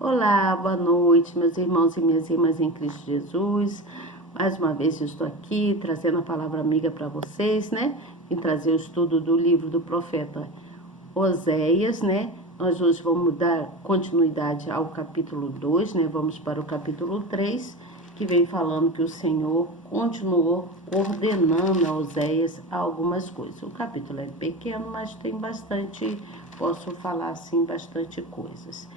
Olá, boa noite, meus irmãos e minhas irmãs em Cristo Jesus. Mais uma vez eu estou aqui trazendo a palavra amiga para vocês, né? Vim trazer o estudo do livro do profeta Oséias, né? Nós hoje vamos dar continuidade ao capítulo 2, né? Vamos para o capítulo 3, que vem falando que o Senhor continuou ordenando a Oséias algumas coisas. O capítulo é pequeno, mas tem bastante, posso falar assim, bastante coisas.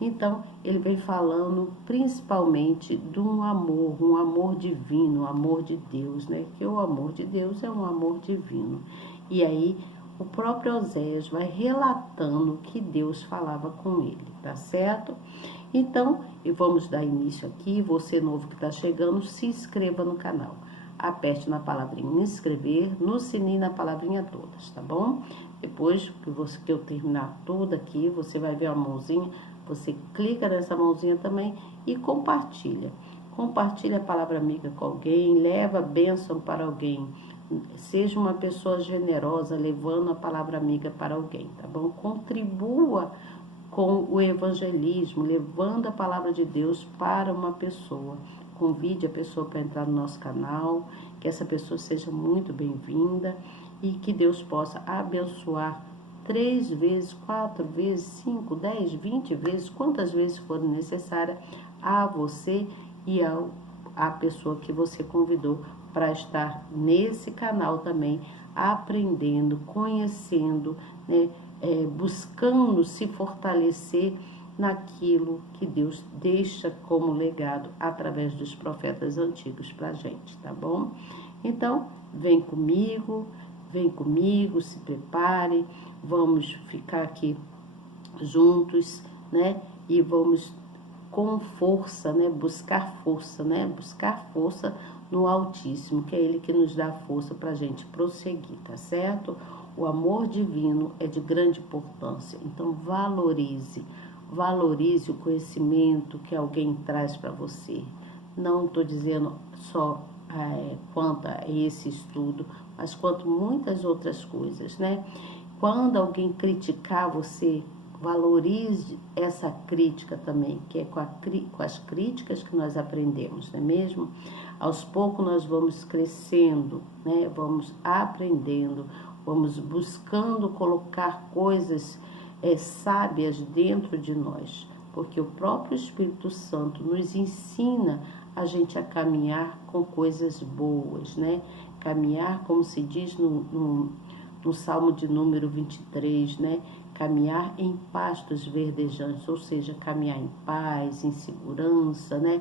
Então, ele vem falando principalmente de um amor divino, um amor de Deus, né? Que o amor de Deus é um amor divino. E aí, o próprio Oséias vai relatando que Deus falava com ele, tá certo? Então, e vamos dar início aqui. Você novo que está chegando, se inscreva no canal. Aperte na palavrinha inscrever, no sininho na palavrinha todas, tá bom? Depois que eu terminar tudo aqui, você vai ver a mãozinha, você clica nessa mãozinha também e compartilha. Compartilha a palavra amiga com alguém, leva bênção para alguém. Seja uma pessoa generosa, levando a palavra amiga para alguém, tá bom? Contribua com o evangelismo, levando a palavra de Deus para uma pessoa. Convide a pessoa para entrar no nosso canal, que essa pessoa seja muito bem-vinda e que Deus possa abençoar 3 vezes, 4 vezes, 5, 10, 20 vezes, quantas vezes for necessária a você e a pessoa que você convidou para estar nesse canal também, aprendendo, conhecendo, né, buscando se fortalecer naquilo que Deus deixa como legado através dos profetas antigos para a gente, tá bom? Então, vem comigo, se prepare, vamos ficar aqui juntos, né? E vamos com força, né? Buscar força no Altíssimo, que é Ele que nos dá força para a gente prosseguir, tá certo? O amor divino é de grande importância, então valorize o conhecimento que alguém traz para você. Não estou dizendo só quanto a esse estudo, mas quanto muitas outras coisas, né? Quando alguém criticar você, valorize essa crítica também, que é com as críticas que nós aprendemos, não é mesmo? Aos poucos nós vamos crescendo, né? Vamos aprendendo, vamos buscando colocar coisas sábias dentro de nós, porque o próprio Espírito Santo nos ensina a gente a caminhar com coisas boas, né? Caminhar, como se diz no Salmo de número 23, né? Caminhar em pastos verdejantes, ou seja, caminhar em paz, em segurança, né?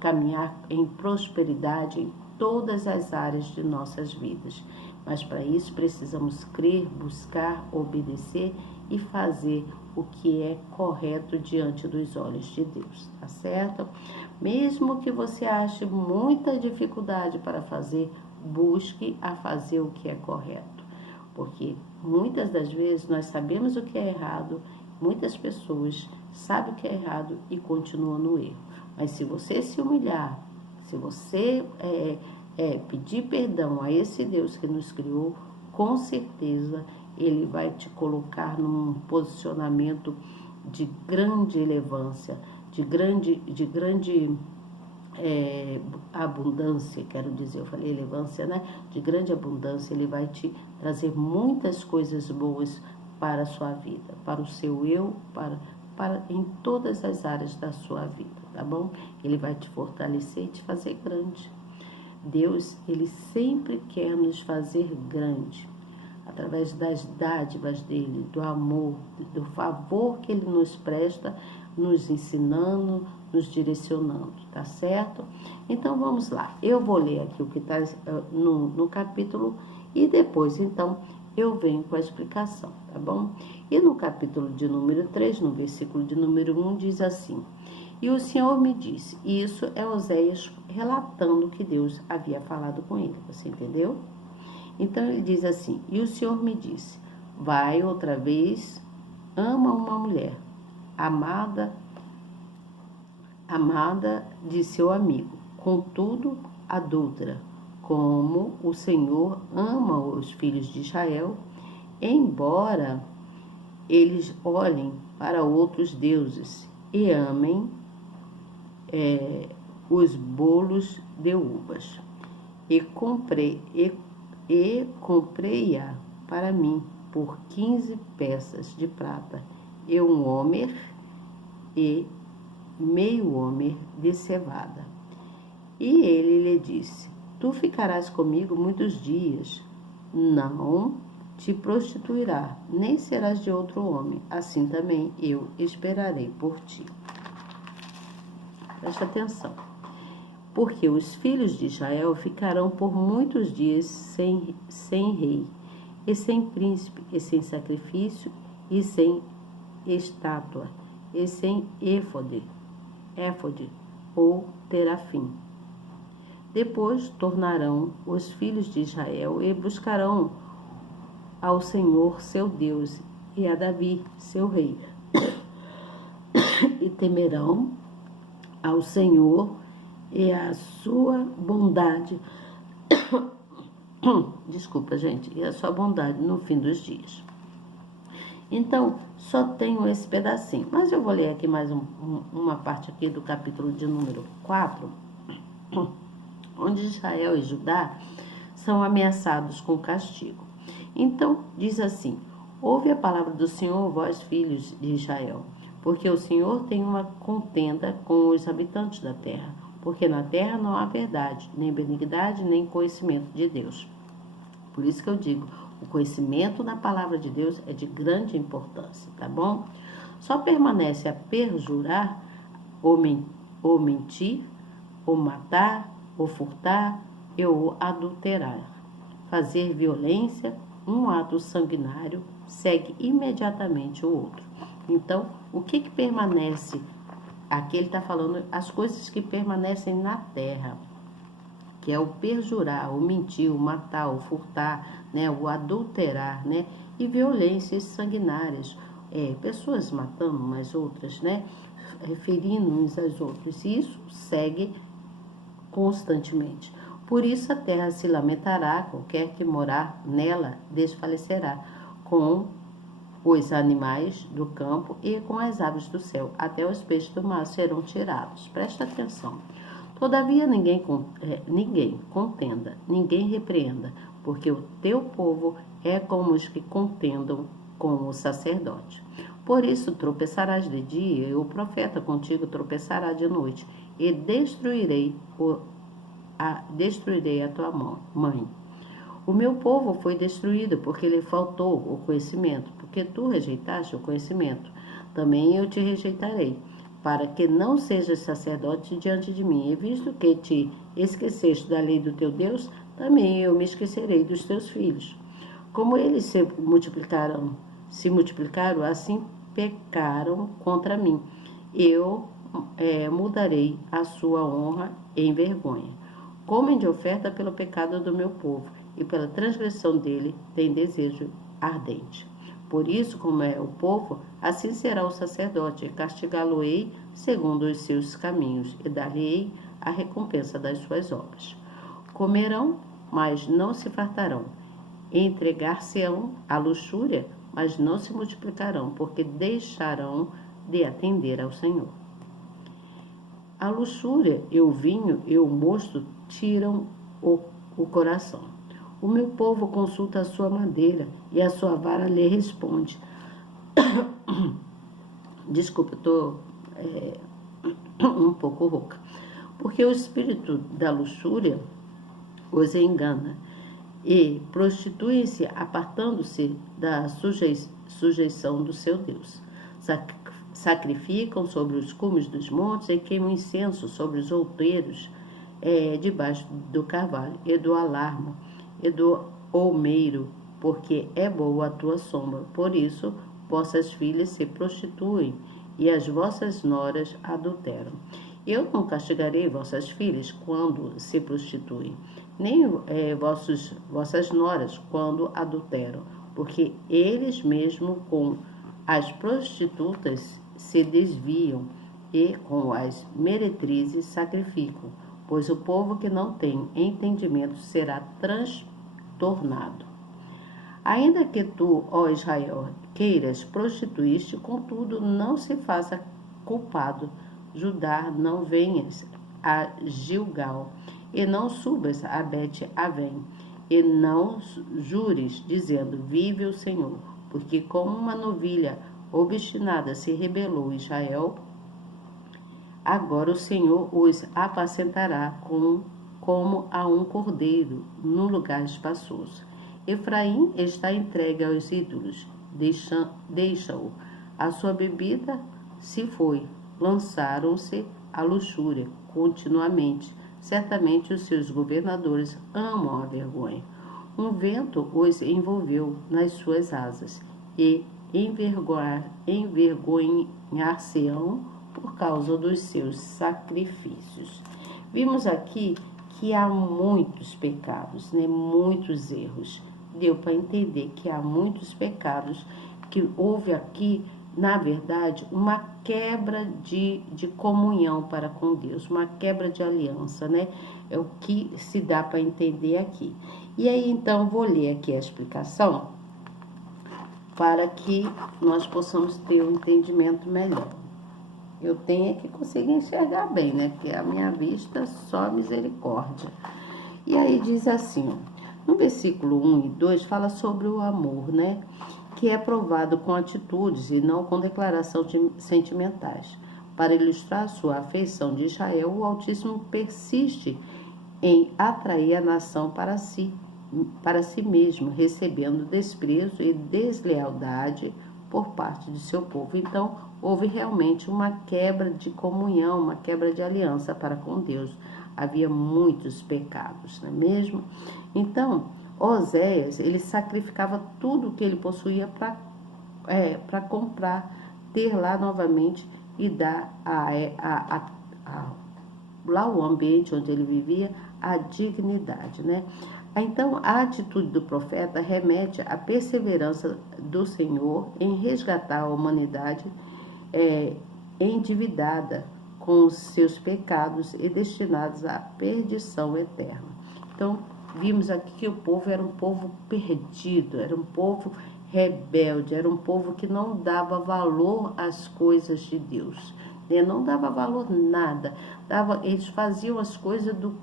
Caminhar em prosperidade em todas as áreas de nossas vidas. Mas para isso precisamos crer, buscar, obedecer e fazer o que é correto diante dos olhos de Deus, tá certo? Mesmo que você ache muita dificuldade para fazer, busque a fazer o que é correto. Porque muitas das vezes nós sabemos o que é errado, muitas pessoas sabem o que é errado e continuam no erro. Mas se você se humilhar, se você pedir perdão a esse Deus que nos criou, com certeza Ele vai te colocar num posicionamento de grande relevância, de grande abundância, quero dizer, eu falei relevância, né? De grande abundância. Ele vai te trazer muitas coisas boas para a sua vida, para o seu eu, para em todas as áreas da sua vida, tá bom? Ele vai te fortalecer e te fazer grande. Deus, Ele sempre quer nos fazer grande, através das dádivas dEle, do amor, do favor que Ele nos presta, nos ensinando, nos direcionando, tá certo? Então, vamos lá. Eu vou ler aqui o que está no capítulo e depois, então, eu venho com a explicação, tá bom? E no capítulo de número 3, no versículo de número 1, diz assim: E o Senhor me disse, e isso é Oséias relatando que Deus havia falado com ele, você entendeu? Então ele diz assim: E o Senhor me disse, vai outra vez, ama uma mulher, amada de seu amigo, contudo adúltera, como o Senhor ama os filhos de Israel, embora eles olhem para outros deuses e amem os bolos de uvas. E comprei-a para mim por 15 peças de prata, e um homer e meio homer de cevada. E ele lhe disse: Tu ficarás comigo muitos dias, não te prostituirá, nem serás de outro homem. Assim também eu esperarei por ti. Preste atenção. Porque os filhos de Israel ficarão por muitos dias sem rei, e sem príncipe, e sem sacrifício, e sem estátua, e sem éfode ou terafim. Depois tornarão os filhos de Israel e buscarão ao Senhor seu Deus e a Davi seu rei, e temerão ao Senhor e a sua bondade. Desculpa, gente, e a sua bondade no fim dos dias. Então, só tenho esse pedacinho, mas eu vou ler aqui mais uma parte aqui do capítulo de número 4, onde Israel e Judá são ameaçados com castigo. Então, diz assim: ouve a palavra do Senhor, vós filhos de Israel, porque o Senhor tem uma contenda com os habitantes da terra, porque na terra não há verdade, nem benignidade, nem conhecimento de Deus. Por isso que eu digo, o conhecimento na palavra de Deus é de grande importância, tá bom? Só permanece a perjurar, ou mentir, ou matar, ou furtar, ou adulterar. Fazer violência, um ato sanguinário, segue imediatamente o outro. Então, o que permanece? Aqui ele está falando as coisas que permanecem na terra, que é o perjurar, o mentir, o matar, o furtar, né, o adulterar, né, e violências sanguinárias, pessoas matando umas outras, né, ferindo uns às outras. E isso segue constantemente. Por isso a terra se lamentará, qualquer que morar nela desfalecerá, com os animais do campo e com as aves do céu, até os peixes do mar serão tirados. Presta atenção. Todavia ninguém contenda, ninguém repreenda, porque o teu povo é como os que contendam com o sacerdote. Por isso tropeçarás de dia, e o profeta contigo tropeçará de noite, e destruirei a tua mãe. O meu povo foi destruído porque lhe faltou o conhecimento, porque tu rejeitaste o conhecimento. Também eu te rejeitarei, para que não sejas sacerdote diante de mim. E visto que te esqueceste da lei do teu Deus, também eu me esquecerei dos teus filhos. Como eles se multiplicaram, assim pecaram contra mim. Eu mudarei a sua honra em vergonha. Comem de oferta pelo pecado do meu povo, e pela transgressão dele tem desejo ardente. Por isso, como é o povo, assim será o sacerdote, e castigá-lo-ei segundo os seus caminhos, e dar-lhe-ei a recompensa das suas obras. Comerão, mas não se fartarão. Entregar-se-ão à luxúria, mas não se multiplicarão, porque deixarão de atender ao Senhor. A luxúria e o vinho e o mosto tiram o coração. O meu povo consulta a sua madeira, e a sua vara lhe responde. Desculpa, estou um pouco rouca. Porque o espírito da luxúria os engana, e prostituem-se apartando-se da sujeição do seu Deus. Sacrificam sobre os cumes dos montes e queimam incenso sobre os outeiros debaixo do carvalho e do alarmo e do olmeiro, porque é boa a tua sombra. Por isso, vossas filhas se prostituem e as vossas noras adulteram. Eu não castigarei vossas filhas quando se prostituem, nem vossas noras quando adulteram, porque eles mesmo com as prostitutas se desviam e com as meretrizes sacrificam, pois o povo que não tem entendimento será transtornado. Ainda que tu, ó Israel, queiras prostituir-te, contudo não se faça culpado. Judá, não venhas a Gilgal, e não subas a Bet-Avém, e não jures, dizendo, vive o Senhor, porque como uma novilha obstinada se rebelou Israel, agora o Senhor os apacentará como a um cordeiro num lugar espaçoso. Efraim está entregue aos ídolos, deixa-o. A sua bebida se foi, lançaram-se à luxúria continuamente. Certamente os seus governadores amam a vergonha. Um vento os envolveu nas suas asas e envergonhar-se-ão por causa dos seus sacrifícios. Vimos aqui que há muitos pecados, né? Muitos erros. Deu para entender que há muitos pecados, que houve aqui, na verdade, uma quebra de comunhão para com Deus, uma quebra de aliança, né? É o que se dá para entender aqui. E aí, então, vou ler aqui a explicação para que nós possamos ter um entendimento melhor. Eu tenho que conseguir enxergar bem, né? Porque a minha vista só misericórdia. E aí diz assim, ó, no versículo 1 e 2 fala sobre o amor, né? Que é provado com atitudes e não com declarações sentimentais. Para ilustrar sua afeição de Israel, o Altíssimo persiste em atrair a nação para si mesmo, recebendo desprezo e deslealdade por parte de seu povo. Então, houve realmente uma quebra de comunhão, uma quebra de aliança para com Deus. Havia muitos pecados, não é mesmo? Então, Oséias, ele sacrificava tudo o que ele possuía para comprar, ter lá novamente e dar lá o ambiente onde ele vivia a dignidade, né? Então, a atitude do profeta remete à perseverança do Senhor em resgatar a humanidade endividada com os seus pecados e destinados à perdição eterna. Então, vimos aqui que o povo era um povo perdido, era um povo rebelde, era um povo que não dava valor às coisas de Deus, né? Não dava valor nada, eles faziam as coisas do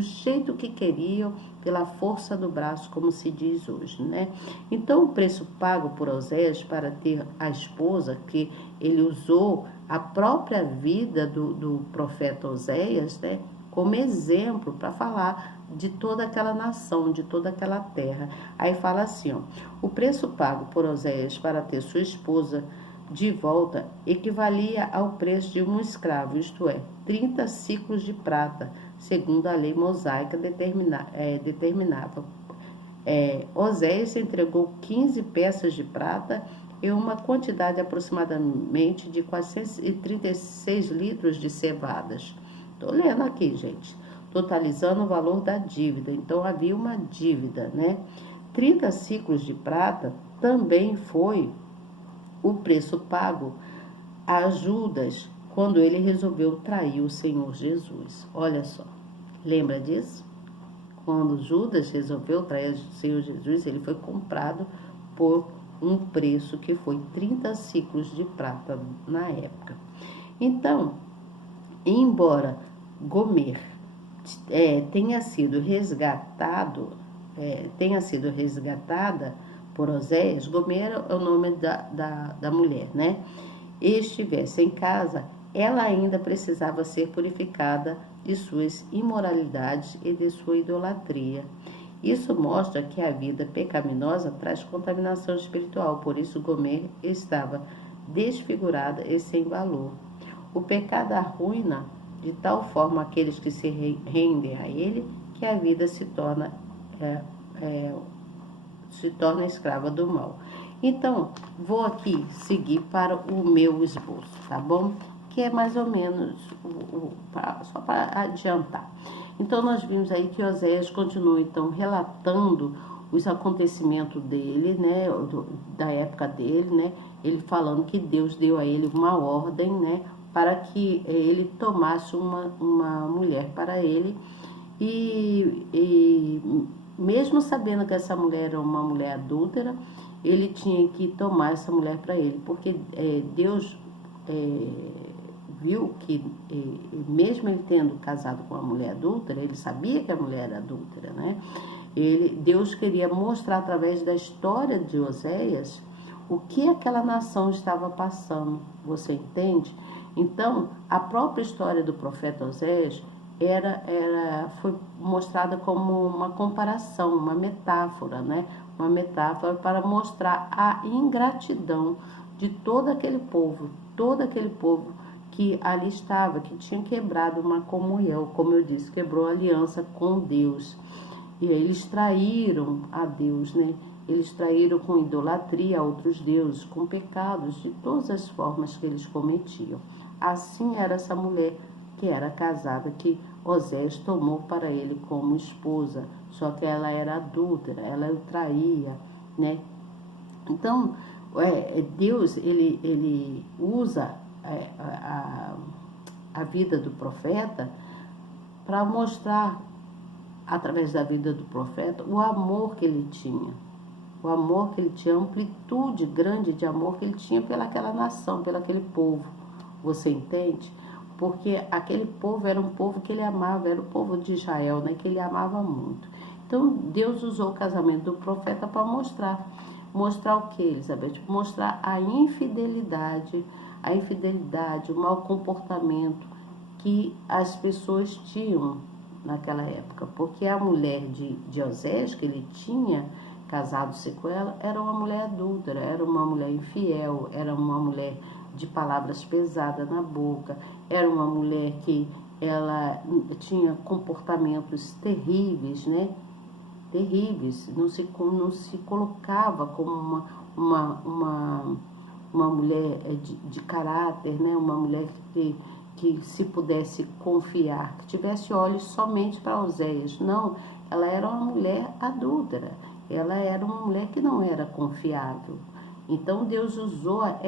jeito que queriam, pela força do braço, como se diz hoje, né? Então, o preço pago por Oséias para ter a esposa, que ele usou a própria vida do profeta Oséias, né, como exemplo para falar de toda aquela nação, de toda aquela terra. Aí fala assim, ó, o preço pago por Oséias para ter sua esposa de volta equivalia ao preço de um escravo, isto é, 30 ciclos de prata, segundo a lei mosaica determinava. Oséias entregou 15 peças de prata e uma quantidade aproximadamente de 436 litros de cevadas. Estou lendo aqui, gente. Totalizando o valor da dívida. Então, havia uma dívida, né? 30 ciclos de prata também foi o preço pago a Judas quando ele resolveu trair o Senhor Jesus. Olha só, lembra disso? Quando Judas resolveu trair o Senhor Jesus, ele foi comprado por um preço que foi 30 ciclos de prata na época. Então, embora Gomer tenha sido resgatada por Oséias, Gomer é o nome da mulher, né? E estivesse em casa, ela ainda precisava ser purificada de suas imoralidades e de sua idolatria. Isso mostra que a vida pecaminosa traz contaminação espiritual, por isso Gomer estava desfigurada e sem valor. O pecado arruína de tal forma aqueles que se rendem a ele, que a vida se torna escrava do mal. Então, vou aqui seguir para o meu esboço, tá bom? Que é mais ou menos, só para adiantar. Então, nós vimos aí que Oséias continua, então, relatando os acontecimentos dele, né, da época dele, né, ele falando que Deus deu a ele uma ordem, né, para que ele tomasse uma mulher para ele, e mesmo sabendo que essa mulher era uma mulher adúltera, ele tinha que tomar essa mulher para ele, porque Deus viu que, mesmo ele tendo casado com uma mulher adúltera, ele sabia que a mulher era adúltera, né? Deus queria mostrar através da história de Oséias o que aquela nação estava passando, você entende? Então, a própria história do profeta Oséias foi mostrada como uma comparação, uma metáfora, né? Uma metáfora para mostrar a ingratidão de todo aquele povo que ali estava, que tinha quebrado uma comunhão, como eu disse, quebrou a aliança com Deus. E aí eles traíram a Deus, né? Eles traíram com idolatria a outros deuses, com pecados de todas as formas que eles cometiam. Assim era essa mulher que era casada, que Oséias tomou para ele como esposa, só que ela era adúltera, ela o traía, né? Então, Deus, ele usa a vida do profeta para mostrar, através da vida do profeta, o amor que ele tinha. O amor que ele tinha, a amplitude grande de amor que ele tinha pelaquela nação, pelaquele povo. Você entende? Porque aquele povo era um povo que ele amava, era o povo de Israel, né? Que ele amava muito. Então, Deus usou o casamento do profeta para mostrar. Mostrar o que, Elizabeth? Mostrar a infidelidade, o mau comportamento que as pessoas tinham naquela época. Porque a mulher de Oséias, que ele tinha casado-se com ela, era uma mulher adúltera, era uma mulher infiel, era uma mulher de palavras pesadas na boca, era uma mulher que ela tinha comportamentos terríveis, né? Terríveis, não se colocava como uma mulher de caráter, né? Uma mulher que se pudesse confiar, que tivesse olhos somente para Oséias. Não, ela era uma mulher adúltera, ela era uma mulher que não era confiável. Então Deus usou a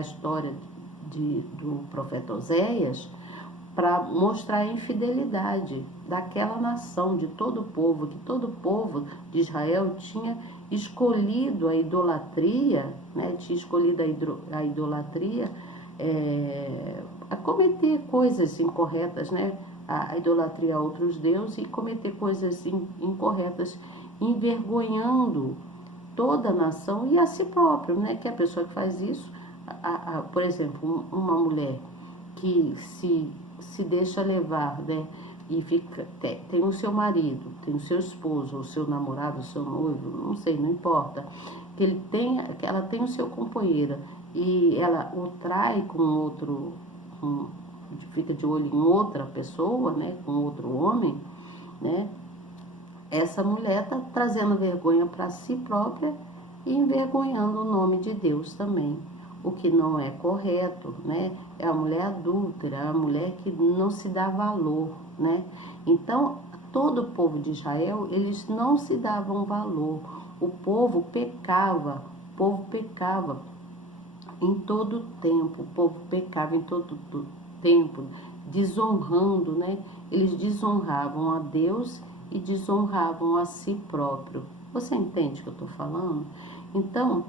história do profeta Oséias para mostrar a infidelidade daquela nação, de todo o povo, que todo o povo de Israel tinha escolhido a idolatria, né? Tinha escolhido a idolatria, a cometer coisas incorretas, né? A idolatria a outros deuses e cometer coisas incorretas, envergonhando toda a nação e a si próprio, né? Que a pessoa que faz isso, por exemplo, uma mulher que se deixa levar, né? E tem o seu marido, tem o seu esposo, o seu namorado, o seu noivo, não sei, não importa, que ela tem o seu companheiro e ela o trai com outro, fica de olho em outra pessoa, né? Com outro homem, né? Essa mulher está trazendo vergonha para si própria e envergonhando o nome de Deus também. O que não é correto, né? É a mulher adúltera, é a mulher que não se dá valor, né? Então, todo o povo de Israel, eles não se davam valor. O povo pecava em todo tempo, desonrando, né? Eles desonravam a Deus e desonravam a si próprio. Você entende o que eu estou falando? Então,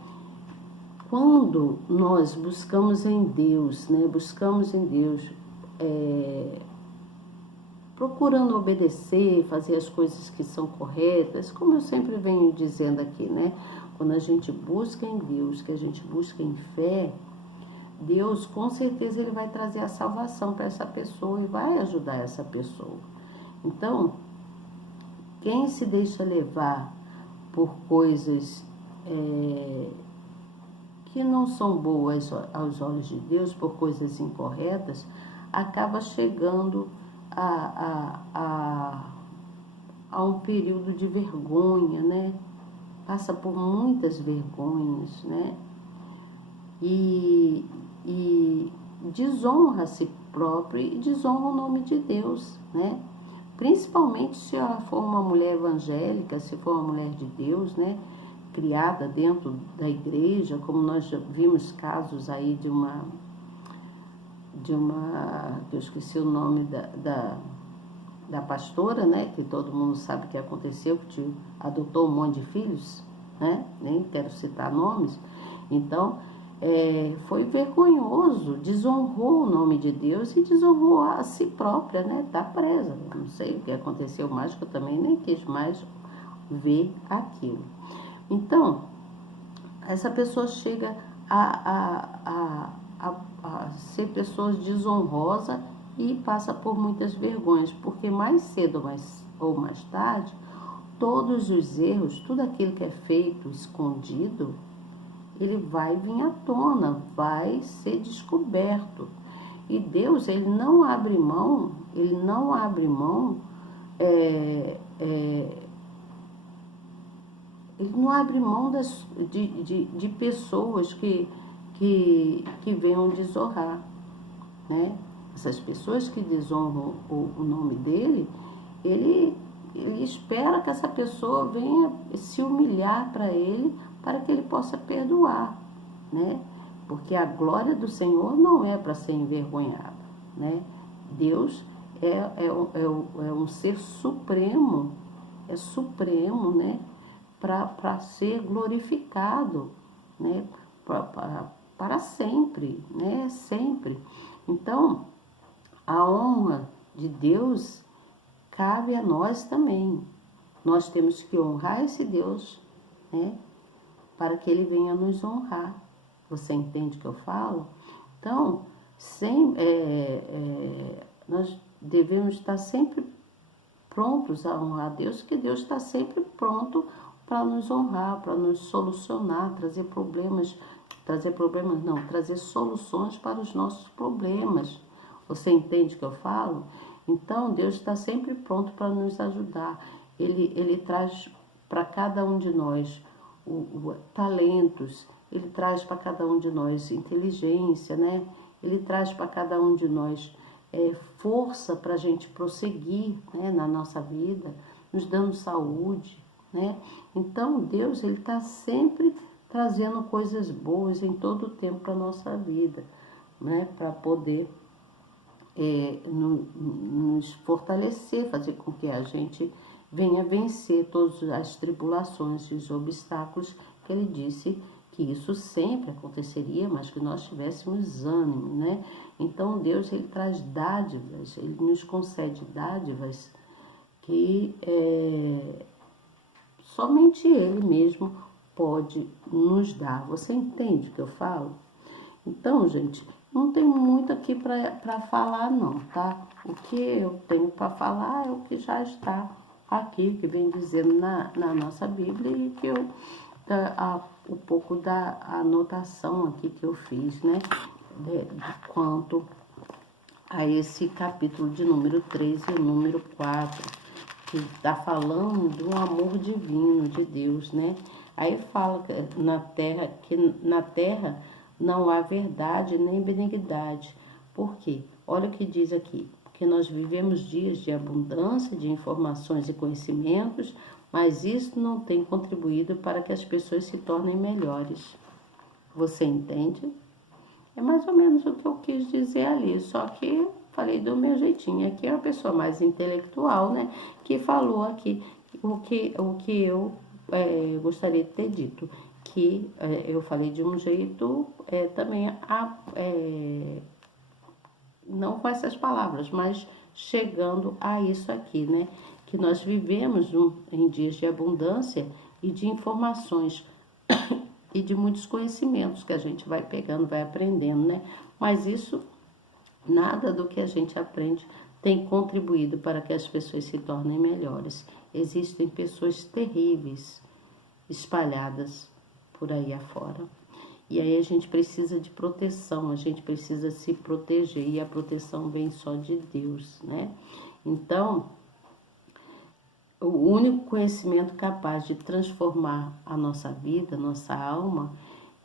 quando nós buscamos em Deus, né? Procurando obedecer, fazer as coisas que são corretas, como eu sempre venho dizendo aqui, né? Quando a gente busca em Deus, que a gente busca em fé, Deus, com certeza, Ele vai trazer a salvação para essa pessoa e vai ajudar essa pessoa. Então, quem se deixa levar por coisas que não são boas aos olhos de Deus, por coisas incorretas, acaba chegando a um período de vergonha, né? Passa por muitas vergonhas, né? E desonra a si próprio e desonra o nome de Deus, né? Principalmente se ela for uma mulher evangélica, se for uma mulher de Deus, né? Criada dentro da igreja, como nós já vimos casos aí de uma eu esqueci o nome da pastora, né? Que todo mundo sabe o que aconteceu, que adotou um monte de filhos, né? Nem quero citar nomes. Então, foi vergonhoso, desonrou o nome de Deus e desonrou a si própria, né? Está presa. Não sei o que aconteceu mais, que eu também nem quis mais ver aquilo. Então, essa pessoa chega a ser pessoa desonrosa e passa por muitas vergonhas, porque mais cedo ou mais tarde, todos os erros, tudo aquilo que é feito escondido, ele vai vir à tona, vai ser descoberto. E Deus, ele não abre mão, ele não abre mão de pessoas que venham desonrar, né? Essas pessoas que desonram o nome dele, ele espera que essa pessoa venha se humilhar para ele, para que ele possa perdoar, né? Porque a glória do Senhor não é para ser envergonhada, né? Deus é um ser supremo, né? Para ser glorificado, né? Para sempre, né? Sempre. Então, a honra de Deus cabe a nós também. Nós temos que honrar esse Deus, né? Para que ele venha nos honrar. Você entende o que eu falo? Então, nós devemos estar sempre prontos a honrar a Deus, que Deus está sempre pronto para nos honrar, para nos solucionar, trazer soluções para os nossos problemas. Você entende o que eu falo? Então, Deus está sempre pronto para nos ajudar. Ele traz para cada um de nós talentos, ele traz para cada um de nós inteligência, né? Ele traz para cada um de nós força para a gente prosseguir, né, na nossa vida, nos dando saúde, né? Então, Deus, ele está sempre trazendo coisas boas em todo o tempo para a nossa vida, né? Para poder nos fortalecer, fazer com que a gente venha vencer todas as tribulações e os obstáculos, que ele disse que isso sempre aconteceria, mas que nós tivéssemos ânimo, né? Então Deus, ele traz dádivas, ele nos concede dádivas que somente ele mesmo pode nos dar. Você entende o que eu falo? Então, gente, não tem muito aqui para falar não, tá? O que eu tenho para falar é o que já está aqui, que vem dizendo na nossa Bíblia, e que um pouco da anotação aqui que eu fiz, né? Quanto a esse capítulo de número 3 e número 4, que está falando do amor divino de Deus, né? Aí fala que na terra não há verdade nem benignidade. Por quê? Olha o que diz aqui. Porque nós vivemos dias de abundância de informações e conhecimentos, mas isso não tem contribuído para que as pessoas se tornem melhores. Você entende? É mais ou menos o que eu quis dizer ali, só que falei do meu jeitinho. Aqui é uma pessoa mais intelectual, né, que falou aqui o que eu gostaria de ter dito, que eu falei de um jeito também, não com essas palavras, mas chegando a isso aqui, né, que nós vivemos em dias de abundância e de informações e de muitos conhecimentos que a gente vai pegando, vai aprendendo, né, mas isso, nada do que a gente aprende tem contribuído para que as pessoas se tornem melhores. Existem pessoas terríveis espalhadas por aí afora. E aí a gente precisa de proteção, a gente precisa se proteger, e a proteção vem só de Deus, né? Então, o único conhecimento capaz de transformar a nossa vida, nossa alma,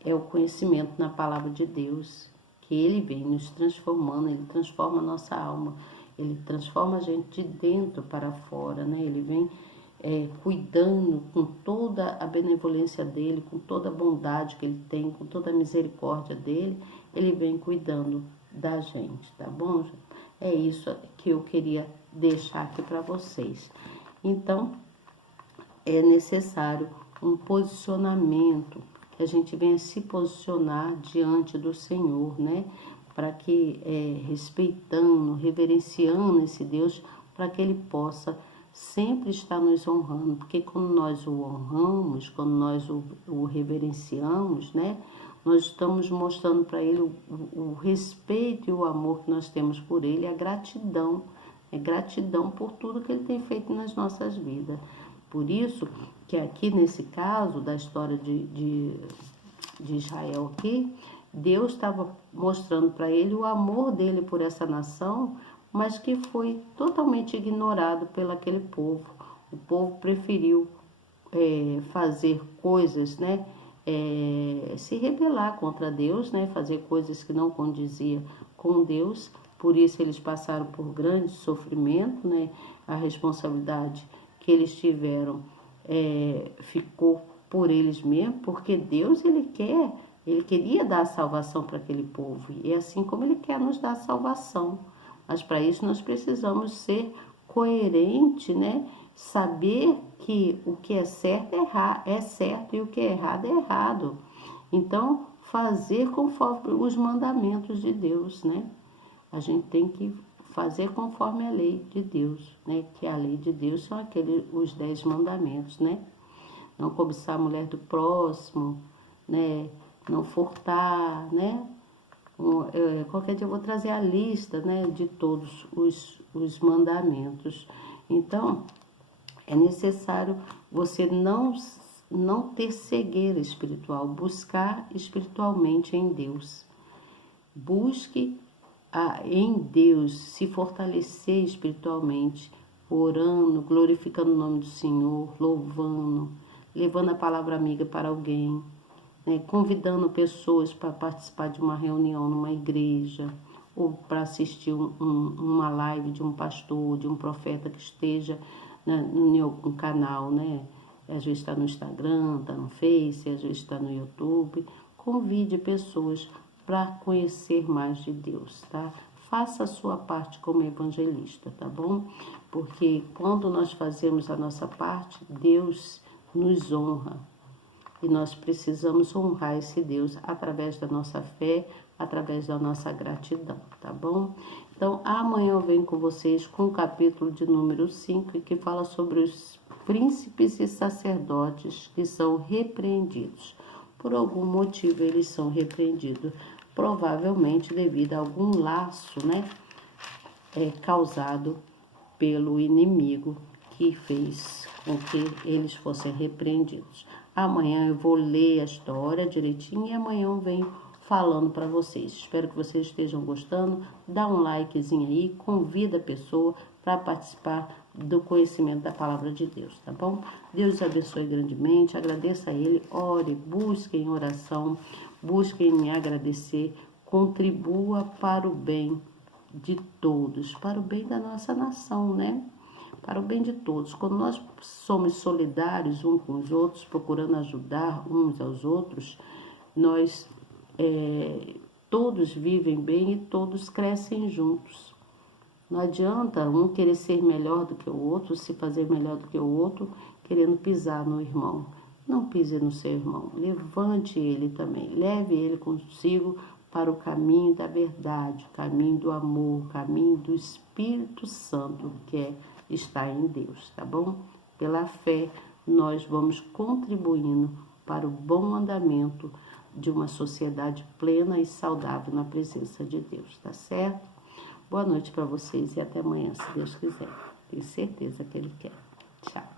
é o conhecimento na palavra de Deus, que ele vem nos transformando, ele transforma a nossa alma, ele transforma a gente de dentro para fora, né? Ele vem cuidando com toda a benevolência dele, com toda a bondade que ele tem, com toda a misericórdia dele, ele vem cuidando da gente, tá bom? É isso que eu queria deixar aqui para vocês. Então, é necessário um posicionamento que a gente venha se posicionar diante do Senhor, né? Para que, respeitando, reverenciando esse Deus, para que Ele possa sempre estar nos honrando, porque quando nós o honramos, quando nós o reverenciamos, né? Nós estamos mostrando para Ele o respeito e o amor que nós temos por Ele, a gratidão. É gratidão por tudo que Ele tem feito nas nossas vidas. Por isso que aqui nesse caso da história de Israel aqui, Deus estava mostrando para ele o amor dele por essa nação, mas que foi totalmente ignorado pelo aquele povo. O povo preferiu fazer coisas, né? Se rebelar contra Deus, né? Fazer coisas que não condiziam com Deus. Por isso eles passaram por grande sofrimento, né? A responsabilidade que eles tiveram ficou por eles mesmos, porque Deus ele queria dar a salvação para aquele povo, e assim como Ele quer nos dar a salvação. Mas para isso nós precisamos ser coerentes, né? Saber que o que é certo é certo e o que é errado. Então, fazer conforme os mandamentos de Deus, né? A gente tem que fazer conforme a lei de Deus, né? Que a lei de Deus são os 10 mandamentos, né? Não cobiçar a mulher do próximo, né? Não furtar, né? Qualquer dia eu vou trazer a lista, né, de todos os mandamentos. Então, é necessário você não ter cegueira espiritual, buscar espiritualmente em Deus. Busque em Deus se fortalecer espiritualmente, orando, glorificando o nome do Senhor, louvando, levando a palavra amiga para alguém, né, convidando pessoas para participar de uma reunião numa igreja, ou para assistir uma live de um pastor, de um profeta que esteja, né, em algum canal, né? Às vezes está no Instagram, está no Face, às vezes está no YouTube. Convide pessoas para conhecer mais de Deus, tá? Faça a sua parte como evangelista, tá bom? Porque quando nós fazemos a nossa parte, Deus nos honra. E nós precisamos honrar esse Deus através da nossa fé, através da nossa gratidão, tá bom? Então, amanhã eu venho com vocês com o capítulo de número 5, que fala sobre os príncipes e sacerdotes que são repreendidos. Por algum motivo eles são repreendidos, provavelmente devido a algum laço, né, causado pelo inimigo que fez com que eles fossem repreendidos. Amanhã eu vou ler a história direitinho e amanhã eu venho falando para vocês. Espero que vocês estejam gostando. Dá um likezinho aí, convida a pessoa para participar do conhecimento da palavra de Deus, tá bom? Deus abençoe grandemente, agradeça a Ele, ore, busque em oração, busque em agradecer, contribua para o bem de todos, para o bem da nossa nação, né? Para o bem de todos. Quando nós somos solidários uns com os outros, procurando ajudar uns aos outros, nós todos vivem bem e todos crescem juntos. Não adianta um querer ser melhor do que o outro, se fazer melhor do que o outro, querendo pisar no irmão. Não pise no seu irmão, levante ele também, leve ele consigo para o caminho da verdade, o caminho do amor, o caminho do Espírito Santo, que está em Deus, tá bom? Pela fé, nós vamos contribuindo para o bom andamento de uma sociedade plena e saudável na presença de Deus, tá certo? Boa noite para vocês e até amanhã, se Deus quiser. Tenho certeza que Ele quer. Tchau.